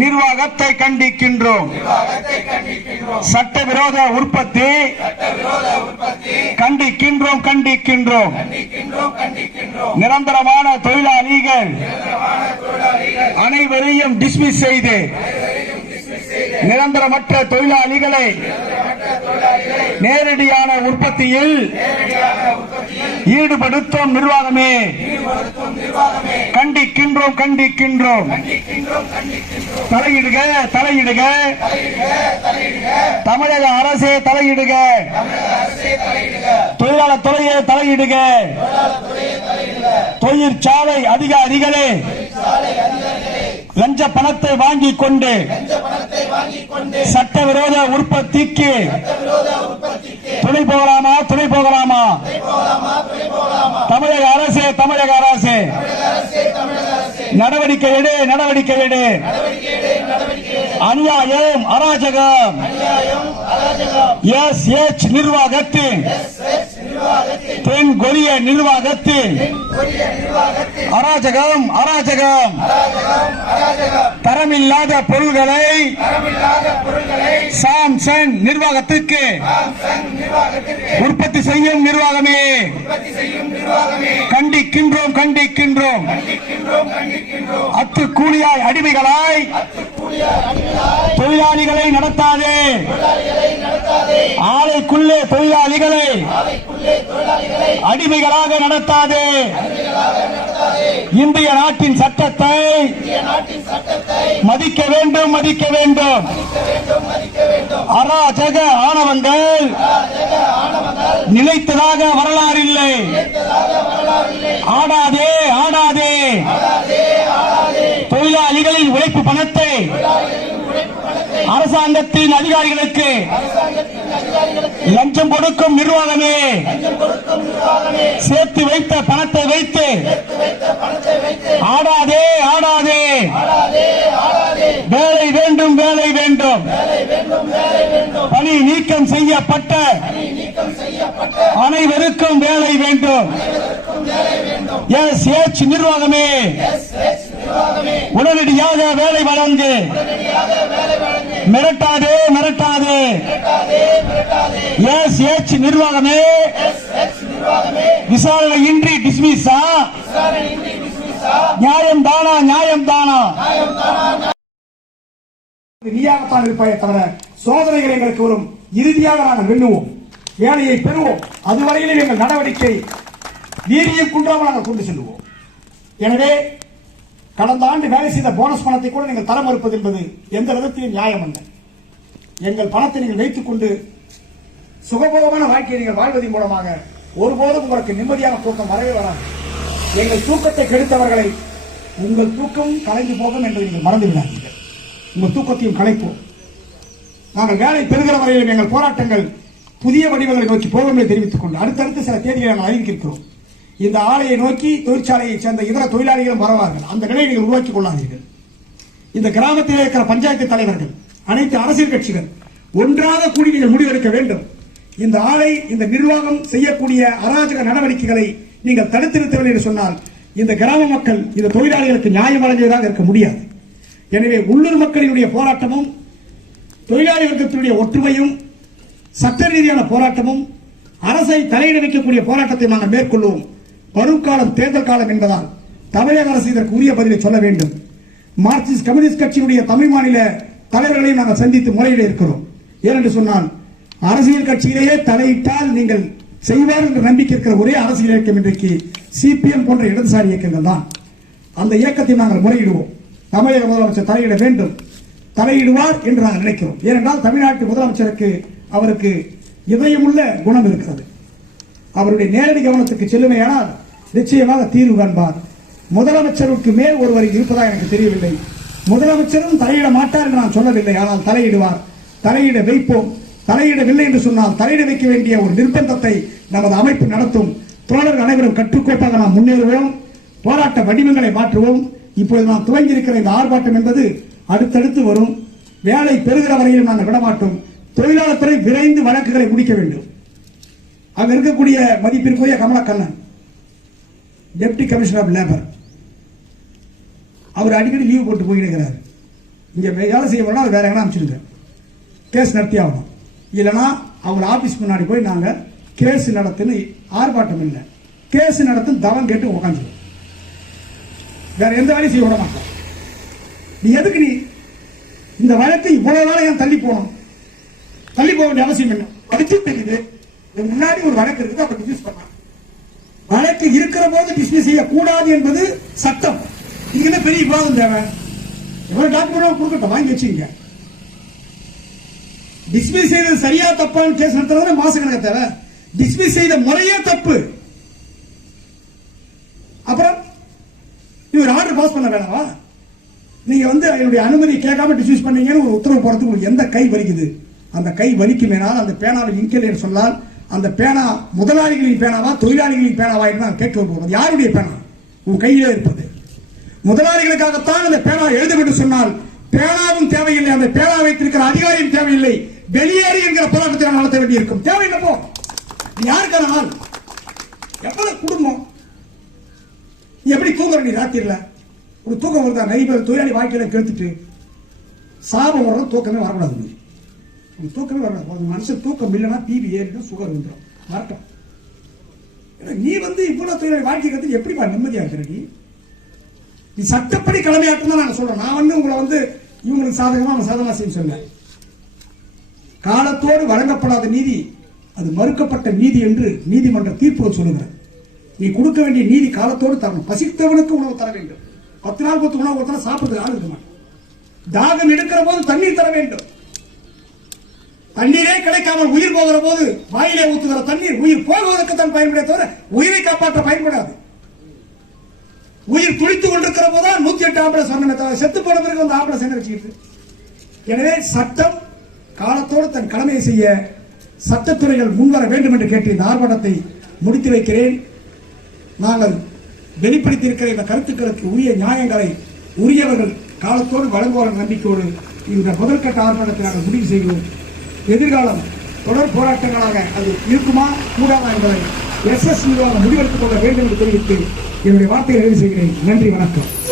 நிர்வாகத்தை கண்டிக்கின்றோம். சட்டவிரோத உற்பத்தி கண்டிக்கின்றோம் கண்டிக்கின்றோம். நிரந்தரமான தொழிலாளிகள் அனைவரையும் டிஸ்மிஸ் செய்து நிரந்தரமற்ற தொழிலாளிகளை நேரடியான உற்பத்தியில் ஈடுபடுத்தோம் நிர்வாகமே. கண்டிக்கின்றோம் கண்டிக்கின்றோம். தலையிடுக தலையிடுக. தமிழக அரசே தலையிடுக. தொழிலாளர் துறையே தலையிடுக. தொழிற்சாலை அதிகாரிகளே. லஞ்ச பணத்தை வாங்கிக் கொண்டு சட்டவிரோத உற்பத்திக்கு துணை போகலாமா? துணை போகலாமா? தமிழக அரசு தமிழக அரசு. நடவடிக்கை எடு நடவடிக்கை எடு. அநியாயம் அராஜகம். எஸ் எச் நிர்வாகத்தின் தென் கொரிய நிர்வாகத்தின் அராஜகம் அராஜகம். தரமில்லாத பொருள்களை சாம்சங் நிர்வாகத்துக்கு உற்பத்தி செய்யும் நிர்வாகமே. கண்டிக்கின்றோம் கண்டிக்கின்றோம். அத்து கூலியாய் அடிமைகளாய் தொழிலாளிகளை நடத்தாதே. ஆலைக்குள்ளே தொழிலாளிகளை அடிமைகளாக நடத்தாதே. இந்திய நாட்டின் சட்டத்தை மதிக்க வேண்டும் மதிக்க வேண்டும். அராஜக ஆணவங்கள் நிலைத்ததாக வரலாறு இல்லை ஆடாதே ஆடாதே. தொழிலாளிகளின் உழைப்பு பணத்தை அரசாங்கத்தின் அதிகாரிகளுக்கு லஞ்சம் கொடுக்கும் நிர்வாகமே சேர்த்து வைத்த பணத்தை வைத்து ஆடாதே ஆடாதே. வேலை வேண்டும் வேலை வேண்டும். பணி நீக்கம் செய்யப்பட்ட அனைவருக்கும் வேலை வேண்டும். எஸ் எச் நிர்வாகமே. உடனடியாக வேலை வழங்கு. மிரட்டாதே மிரட்டாதே. எஸ் எச் நிர்வாகமே. விசாரணை இன்றி டிஸ்மிஸா நியாயம் தானா நியாயம் தானா? நீயாகத்தான் இருப்பாயே தவிர சோதனைகள் எங்களுக்கு வரும். இறுதியாக நாங்கள் வெல்லுவோம். வேலையை பெறுவோம். அதுவரையிலும் எங்கள் நடவடிக்கை வீரியம் குன்றாமல் நாங்கள் கொண்டு செல்லுவோம். எனவே கடந்த ஆண்டு வேலை செய்த போனஸ் பணத்தை கூட நீங்கள் தர மறுப்பது என்பது எந்த விதத்திலும் நியாயம் அல்ல. எங்கள் பணத்தை நீங்கள் வைத்துக் கொண்டு சுகபோகமான வாழ்க்கையை நீங்கள் வாழ்வதன் மூலமாக ஒருபோதும் உங்களுக்கு நிம்மதியான தூக்கம் வரவே வராது. எங்கள் தூக்கத்தை கெடுத்தவர்களை உங்கள் தூக்கம் கலைந்து போகும் என்று நீங்கள் மறந்து விடாதீர்கள். உங்கள் தூக்கத்தையும் கலைப்போம் நாங்கள் வேலை பெறுகிற வரையிலும் எங்கள் போராட்டங்கள் புதிய வடிவங்களை நோக்கி போகும் என்று தெரிவித்துக் கொண்டு அடுத்தடுத்து சில தேதிகளை நாங்கள் அறிவிக்கிறோம் இந்த ஆலையை நோக்கி தொழிற்சாலையை சேர்ந்த இதர தொழிலாளிகளும் வரவார்கள். அந்த நிலையை நீங்கள் உருவாக்கிக் கொள்ளாதீர்கள். இந்த கிராமத்தில் இருக்கிற பஞ்சாயத்து தலைவர்கள் அனைத்து அரசியல் கட்சிகள் ஒன்றாக கூடி நீங்கள் முடிவெடுக்க வேண்டும். இந்த ஆலை இந்த நிர்வாகம் செய்யக்கூடிய அராஜக நடவடிக்கைகளை நீங்கள் தடுத்து நிறுத்தவில்லை என்று சொன்னால் இந்த கிராம மக்கள் இந்த தொழிலாளிகளுக்கு நியாயம் வழங்கியதாக இருக்க முடியாது. எனவே உள்ளூர் மக்களினுடைய போராட்டமும் தொழிலாளி வர்க்கத்தினுடைய ஒற்றுமையும் சட்ட ரீதியான போராட்டமும் அரசை தலையிட வைக்கக்கூடிய போராட்டத்தை நாங்கள் மேற்கொள்வோம். வரும் காலம் தேர்தல் காலம் என்பதால் தமிழக அரசு இதற்கு உரிய பதிலை சொல்ல வேண்டும். மார்க்சிஸ்ட் கம்யூனிஸ்ட் கட்சியினுடைய தமிழ் மாநில தலைவர்களையும் நாங்கள் சந்தித்து முறையிட இருக்கிறோம். ஏனென்று சொன்னால் அரசியல் கட்சியிலேயே தலையிட்டால் நீங்கள் செய்வார் என்ற நம்பிக்கை இருக்கிற ஒரே அரசியல் இயக்கம் இன்றைக்கு சிபிஎம் போன்ற இடதுசாரி இயக்கங்கள் தான். அந்த இயக்கத்தை நாங்கள் முறையிடுவோம். தமிழக முதலமைச்சர் தலையிட வேண்டும். தலையிடுவார் என்று நாங்கள் நினைக்கிறோம். ஏனென்றால் தமிழ்நாட்டு முதலமைச்சருக்கு அவருக்கு இதயமுள்ள குணம் இருக்கிறது. அவருடைய நேரடி கவனத்துக்கு செல்லுமையானால் நிச்சயமாக தீர்வு காண்பார். முதலமைச்சருக்கு மேல் ஒருவர் இருப்பதாக எனக்கு தெரியவில்லை. முதலமைச்சரும் தலையிட மாட்டார் என்று நான் சொல்லவில்லை. ஆனால் தலையிடுவார். தலையிட வைப்போம். தலையிடவில்லை என்று சொன்னால் தலையிட வைக்க வேண்டிய ஒரு நிர்பந்தத்தை நமது அமைப்பு நடத்தும். தோழர்கள் அனைவரும் கட்டுக்கோப்பாக நாம் முன்னேறுவோம். போராட்ட வடிவங்களை மாற்றுவோம். இப்பொழுது நாம் துவங்கி இருக்கிற இந்த ஆர்ப்பாட்டம் என்பது அடுத்தடுத்து வரும். வேலை பெறுகிற வரையிலும் நாங்கள் விடமாட்டோம். தொழிலாளர் துறை விரைந்து வழக்குகளை முடிக்க வேண்டும். அங்கு இருக்கக்கூடிய மதிப்பிற்குரிய Kamalakannan deputy commissioner of labour அவர் அடிக்கடி லீவ் போட்டு போயிருக்கிறாரு இங்கே வேலை செய்ய போனால் அவர் வேற எங்கன்னா அனுப்பிச்சிடுங்க. கேஸ் நடத்தி ஆகணும். இல்லைன்னா அவங்க ஆஃபீஸ் முன்னாடி போய் நாங்கள் கேஸ் நடத்துன்னு ஆர்ப்பாட்டம் இல்லை. கேஸ் நடத்துன்னு தவம் கேட்டு உக்காந்துருவோம். வேற எந்த வேலையும் செய்ய விட மாட்டோம். நீ எதுக்கு நீ இந்த வழக்கை இவ்வளவு நாள் ஏன் தள்ளி போகணும்? தள்ளி போக வேண்டிய அவசியம் என்ன? படிச்சு தெரியுது முன்னாடி ஒரு வழக்கு இருக்குது அதை டிஸ்மிஸ் பண்ணலாம். வழக்கு இருக்கிற போது டிஸ்மிஸ் செய்யக்கூடாது என்பது சட்டம். இங்க பெரிய விவாதம் தேவை? எவ்வளவு டாக்குமெண்ட் கொடுக்கட்டும் வாங்கி வச்சுங்க டிஸ்மிஸ் செய்தது சரியா தப்பான்னு கேஸ் நடத்துறது மாச கணக்கு தேவை. டிஸ்மிஸ் செய்த முறையே தப்பு. அப்புறம் இவர் ஆர்டர் பாஸ் பண்ண வேணாமா நீங்க வந்து என்னுடைய அனுமதி கேட்காம டிஸ்மிஸ் பண்ணீங்கன்னு ஒரு உத்தரவு போறதுக்கு எந்த கை வலிக்குது? அந்த கை வலிக்குமேனால் அந்த பேனாவில் இங்கில் என்று சொன்னால் அந்த பேனா முதலாளிகளின் பேனாவா தொழிலாளிகளின் பேனாவா என்று நான் கேட்க போகிறது யாருடைய பேனா? உன் கையிலே இருப்பது. முதலாளிகளுக்காகத்தான் அந்த பேனா எழுத வேண்டும் சொன்னால் பேனாவும் தேவையில்லை. அந்த பேனா வைத்திருக்கிற அதிகாரியும் தேவையில்லை. வெளியேறி என்கிற போராட்டத்தை நாம் நடத்த வேண்டியிருக்கும். தேவையில்லை போ? யாருக்கான ஆள். எவ்வளவு குடும்பம்? நீ எப்படி தூங்குற நீ ராத்திரில ஒரு தூக்கம் வருதா? நிறைய பேர் தொழிலாளி வாழ்க்கையில கெடுத்துட்டு சாபம் வர்றது தூக்கமே வரக்கூடாது. நீ தூக்கமே வரக்கூடாது மனுஷன் தூக்கம் இல்லைன்னா பிபி ஏறிடும் சுகர் வந்துடும் வரட்டும் ஏன்னா நீ வந்து இவ்வளவு துறை வாழ்க்கை கத்து எப்படி நிம்மதியா இருக்கிற நீ? நீ சட்டப்படி கடமையாட்டம் தான் நான் சொல்றேன். நான் வந்து உங்களை வந்து இவங்களுக்கு சாதகமா அவன் சாதனா செய்ய சொன்னேன். காலத்தோடு வழங்கப்படாத நீதி அது மறுக்கப்பட்ட நீதி என்று நீதிமன்ற தீர்ப்பு சொல்லுகிறது நீ கொடுக்க வேண்டிய நீதி காலத்தோடு தரணும். பசித்தவனுக்கு உணவு தர வேண்டும். பத்து நாள் பத்து உணவு கொடுத்தா சாப்பிடுறது ஆள் இருக்க மாட்டேன். தாகம் எடுக்கிற போது தண்ணீர் தர வேண்டும். தண்ணீரே கிடைக்காமல் உயிர் போகிற போது வாயிலே ஊத்துகிற தண்ணீர் உயிர் போகுவதற்கு தான் பயன்படுத்த தவிர உயிரை காப்பாற்ற பயன்படாது. உயிர் துடித்துக் கொண்டிருக்கிற போதுதான் நூத்தி எட்டு ஆம்புலன்ஸ் வரணுமே தவிர செத்து போன பிறகு அந்த ஆம்புலன்ஸ் என்ன வச்சுக்கிட்டு எனவே சட்டம் காலத்தோடு தன் கடமையை செய்ய சட்டத்துறைகள் முன்வர வேண்டும் என்று கேட்டு இந்த ஆர்ப்பாட்டத்தை முடித்து வைக்கிறேன். நாங்கள் வெளிப்படுத்தியிருக்கிற இந்த கருத்துக்களுக்கு உரிய நியாயங்களை உரியவர்கள் காலத்தோடு வழங்குவார்கள் நம்பிக்கையோடு இந்த முதற்கட்ட ஆர்ப்பாட்டத்தை நாங்கள் முடிவு செய்கிறோம் எதிர்காலம் தொடர் போராட்டங்களாக அது இருக்குமா கூடாதா என்பதை எஸ் எஸ் நிர்வாகம் முடிவெடுத்துக் கொள்ள வேண்டும் என்று தெரிவித்து என்னுடைய வார்த்தையை நிறைவு செய்கிறேன். நன்றி வணக்கம்.